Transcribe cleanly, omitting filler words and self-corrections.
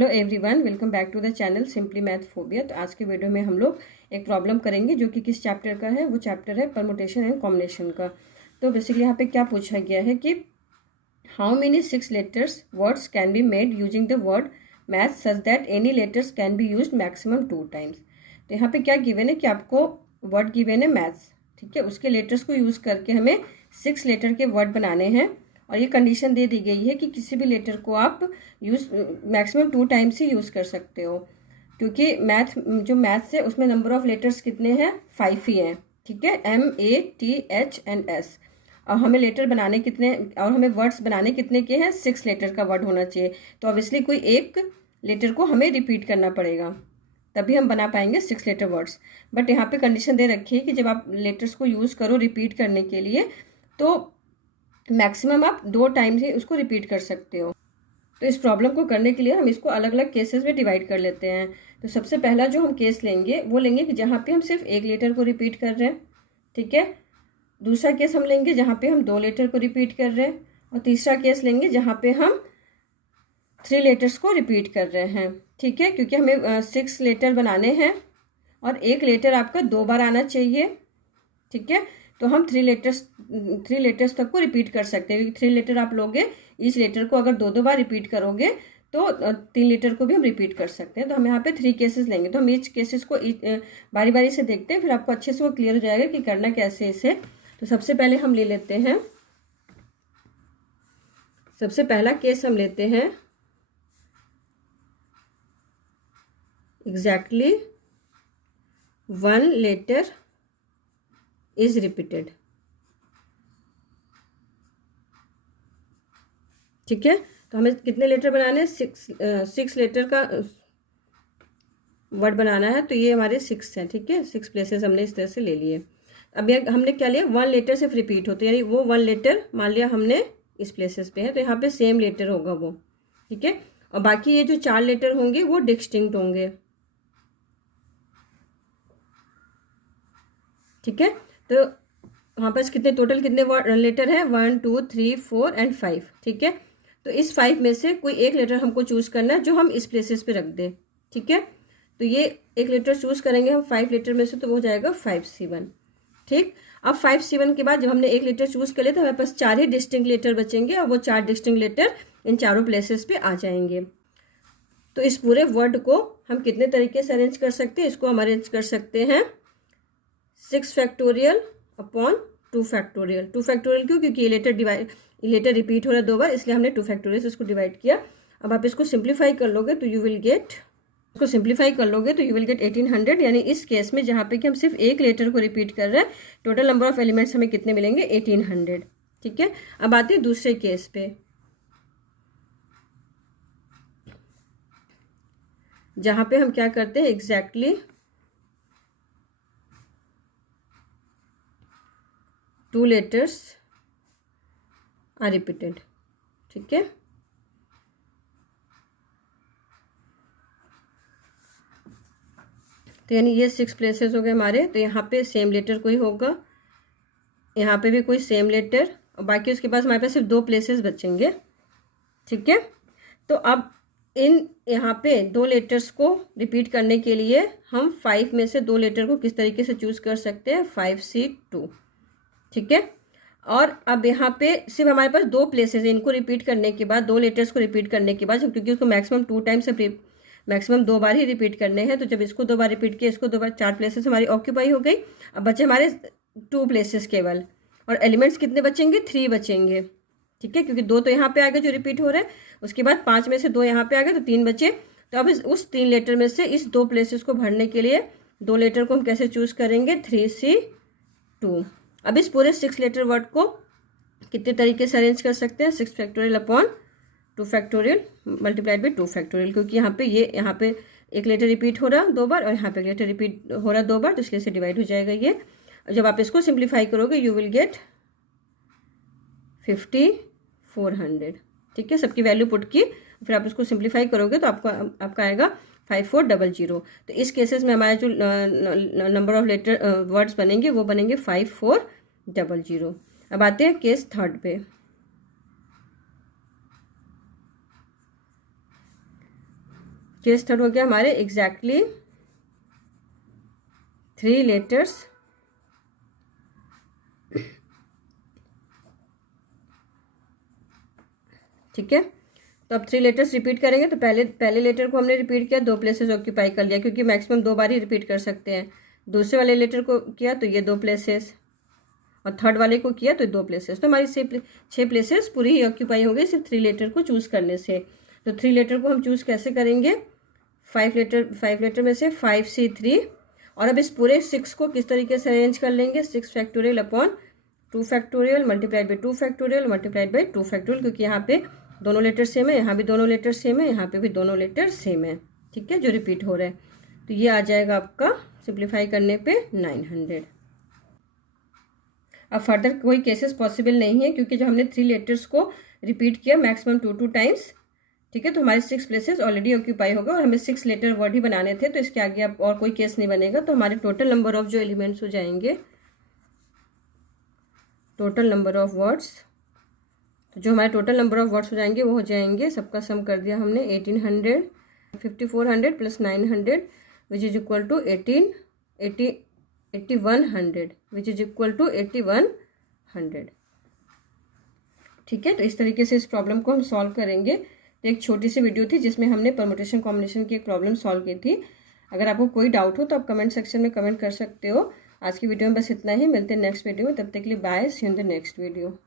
Hello everyone, welcome back to the channel Simply Math Phobia. तो आज के video में हम लोग एक प्रॉब्लम करेंगे जो कि किस चैप्टर का है। वो चैप्टर है परमुटेशन एंड कॉम्बिनेशन का। तो बेसिकली यहाँ पे क्या पूछा गया है कि how many 6 letters words can be made using the word math such that any letters can be used maximum 2 times. तो यहाँ पे क्या गिवन है कि आपको वर्ड गिवन है मैथ्स, ठीक है, उसके लेटर्स को यूज़ करके हमें 6 लेटर के वर्ड बनाने हैं। और ये कंडीशन दे दी गई है कि किसी भी लेटर को आप यूज़ मैक्सिमम 2 टाइम्स ही यूज़ कर सकते हो, क्योंकि मैथ्स है उसमें नंबर ऑफ लेटर्स कितने हैं, 5 ही हैं, ठीक है, MATHNS। और हमें लेटर बनाने कितने और हमें वर्ड्स बनाने कितने के हैं, 6 लेटर का वर्ड होना चाहिए। तो ऑब्वियसली कोई एक लेटर को हमें रिपीट करना पड़ेगा, तभी हम बना पाएंगे 6 लेटर वर्ड्स। बट यहाँ पे कंडीशन दे रखी है कि जब आप लेटर्स को यूज़ करो रिपीट करने के लिए तो मैक्सिमम आप 2 टाइम्स ही उसको रिपीट कर सकते हो। तो इस प्रॉब्लम को करने के लिए हम इसको अलग अलग केसेस में डिवाइड कर लेते हैं। तो सबसे पहला जो हम केस लेंगे वो लेंगे कि जहाँ पे हम सिर्फ एक लेटर को रिपीट कर रहे हैं, ठीक है। दूसरा केस हम लेंगे जहाँ पे हम 2 लेटर को रिपीट कर रहे हैं। और तीसरा केस लेंगे जहाँ पे हम 3 लेटर्स को रिपीट कर रहे हैं, ठीक है, क्योंकि हमें 6 लेटर बनाने हैं और एक लेटर आपका 2 बार आना चाहिए, ठीक है। तो हम 3 लेटर्स तक को रिपीट कर सकते हैं, क्योंकि 3 लेटर आप लोगे, इस लेटर को अगर 2 बार रिपीट करोगे तो 3 लेटर को भी हम रिपीट कर सकते हैं। तो हम यहाँ पे 3 केसेस लेंगे। तो हम ईच केसेस को बारी बारी से देखते हैं, फिर आपको अच्छे से वो क्लियर हो जाएगा कि करना कैसे इसे। तो सबसे पहले हम ले लेते हैं, सबसे पहला केस हम लेते हैं एग्जैक्टली 1 लेटर इज रिपीटेड, ठीक है। तो हमें कितने लेटर बनाने हैं, 6 लेटर का वर्ड बनाना है। तो ये हमारे 6 हैं, ठीक है, 6 प्लेसेस हमने इस तरह से ले लिए। अब हमने क्या लिया, 1 लेटर सिर्फ रिपीट होते, यानी वो 1 लेटर मान लिया हमने इस प्लेसेस पे है, तो यहाँ पे सेम लेटर होगा वो, ठीक है। और बाकी ये जो 4 लेटर होंगे वो डिस्टिंक्ट होंगे, ठीक है। तो वहाँ पर कितने टोटल कितने लेटर हैं, 1 2 3 4 एंड 5, ठीक है। तो इस 5 में से कोई एक लेटर हमको चूज़ करना है जो हम इस प्लेसेस पे रख दें, ठीक है। तो ये एक लेटर चूज़ करेंगे हम 5 लेटर में से, तो वो हो जाएगा 5C1, ठीक। अब 5C1 के बाद जब हमने एक लेटर चूज़ कर लिया तो हमारे पास 4 ही डिस्टिंक्ट लेटर बचेंगे और वो 4 डिस्टिंक्ट लेटर इन चारों प्लेसेस पे आ जाएंगे। तो इस पूरे वर्ड को हम कितने तरीके से अरेंज कर सकते हैं, इसको हम अरेंज कर सकते हैं 6 फैक्टोरियल अपॉन 2 फैक्टोरियल। 2 फैक्टोरियल क्यों, क्योंकि ये लेटर रिपीट हो रहा है 2 बार, इसलिए हमने 2 फैक्टोरियल से इसको डिवाइड किया। अब आप इसको सिंप्लीफाई कर लोगे तो यू विल गेट 1800, यानी इस केस में जहाँ पे कि हम सिर्फ एक लेटर को रिपीट कर रहे हैं, टोटल नंबर ऑफ एलिमेंट्स हमें कितने मिलेंगे, 1800, ठीक है। अब आते हैं दूसरे केस पे, जहाँ पे हम क्या करते हैं, एग्जैक्टली 2 लेटर्स आर रिपीटेड, ठीक है। तो यानी ये 6 प्लेसेस हो गए हमारे। तो यहाँ पे सेम लेटर कोई होगा, यहाँ पे भी कोई सेम लेटर, और बाकी उसके पास हमारे पास सिर्फ 2 प्लेसेस बचेंगे, ठीक है। तो अब यहाँ पे 2 लेटर्स को रिपीट करने के लिए हम 5 में से 2 लेटर को किस तरीके से चूज़ कर सकते हैं, 5C2, ठीक है। और अब यहाँ पे सिर्फ हमारे पास 2 प्लेसेस हैं, इनको रिपीट करने के बाद 2 लेटर्स को रिपीट करने के बाद, क्योंकि उसको मैक्सिमम 2 टाइम्स मैक्सिमम 2 बार ही रिपीट करने हैं, तो जब इसको 2 बार रिपीट किया, इसको 2 बार, 4 प्लेसेस हमारी ऑक्यूपाई हो गई। अब बचे हमारे 2 प्लेसेस केवल, और एलिमेंट्स कितने बचेंगे, 3 बचेंगे, ठीक है, क्योंकि 2 तो यहाँ पे आ गए जो रिपीट हो रहे हैं, उसके बाद 5 में से 2 यहाँ पे आ गए, तो 3 बचे। तो अब उस 3 लेटर में से इस 2 प्लेसेस को भरने के लिए 2 लेटर को हम कैसे चूज़ करेंगे, 3C2। अब इस पूरे 6 लेटर वर्ड को कितने तरीके से अरेंज कर सकते हैं, 6 factorial upon 2 factorial multiplied by 2 factorial, क्योंकि यहाँ पे एक लेटर रिपीट हो रहा 2 बार और यहाँ पे एक लेटर रिपीट हो रहा 2 बार, तो इसलिए से डिवाइड हो जाएगा ये। जब आप इसको सिंप्लीफाई करोगे यू विल गेट 5400, ठीक है। सबकी वैल्यू पुट की, फिर आप इसको सिंप्लीफाई करोगे तो आपका आएगा 5400। तो इस केसेस में हमारा जो नंबर ऑफ लेटर वर्ड्स बनेंगे वो बनेंगे 5400। अब आते हैं केस थर्ड पे। केस थर्ड हो गया हमारे एग्जैक्टली 3 लेटर्स ठीक है। तो अब 3 लेटर्स रिपीट करेंगे। तो पहले लेटर को हमने रिपीट किया, 2 प्लेसेस ऑक्यूपाई कर लिया क्योंकि मैक्सिमम 2 बार ही रिपीट कर सकते हैं। दूसरे वाले लेटर को किया तो ये 2 प्लेसेस, और थर्ड वाले को किया तो 2 प्लेसेस। तो हमारी 6 प्लेसेस पूरी ही ऑक्यूपाई हो गई सिर्फ 3 लेटर को चूज़ करने से। तो 3 लेटर को हम चूज़ कैसे करेंगे, 5 लेटर में से 5C3। और अब इस पूरे 6 को किस तरीके से अरेंज कर लेंगे, 6 factorial upon 2 factorial multiplied by 2 factorial multiplied by 2 factorial, क्योंकि यहाँ पे दोनों लेटर सेम है, यहाँ भी दोनों लेटर सेम है, यहाँ पे भी दोनों लेटर सेम है, ठीक है, जो रिपीट हो रहा है। तो ये आ जाएगा आपका सिंप्लीफाई करने पे 900। अब फर्दर कोई केसेस पॉसिबल नहीं है क्योंकि जब हमने 3 लेटर्स को रिपीट किया मैक्सिमम 2 टाइम्स, ठीक है, तो हमारे 6 प्लेसेस ऑलरेडी ऑक्यूपाई होगा और हमें 6 लेटर वर्ड ही बनाने थे, तो इसके आगे अब और कोई केस नहीं बनेगा। तो हमारे टोटल नंबर ऑफ जो एलिमेंट्स हो जाएंगे, टोटल नंबर ऑफ वर्ड्स, तो जो हमारे टोटल नंबर ऑफ वर्ड्स हो जाएंगे वो हो जाएंगे, सबका सम कर दिया हमने, 1800 5400 plus 900 which is equal to 8100 which is equal to 8100, ठीक है। तो इस तरीके से इस प्रॉब्लम को हम सॉल्व करेंगे। तो एक छोटी सी वीडियो थी जिसमें हमने परमुटेशन कॉम्बिनेशन की एक प्रॉब्लम सॉल्व की थी। अगर आपको कोई डाउट हो तो आप कमेंट सेक्शन में कमेंट कर सकते हो। आज की वीडियो में बस इतना ही, मिलते हैं नेक्स्ट वीडियो में, तब तक के लिए bye, see you in the next video.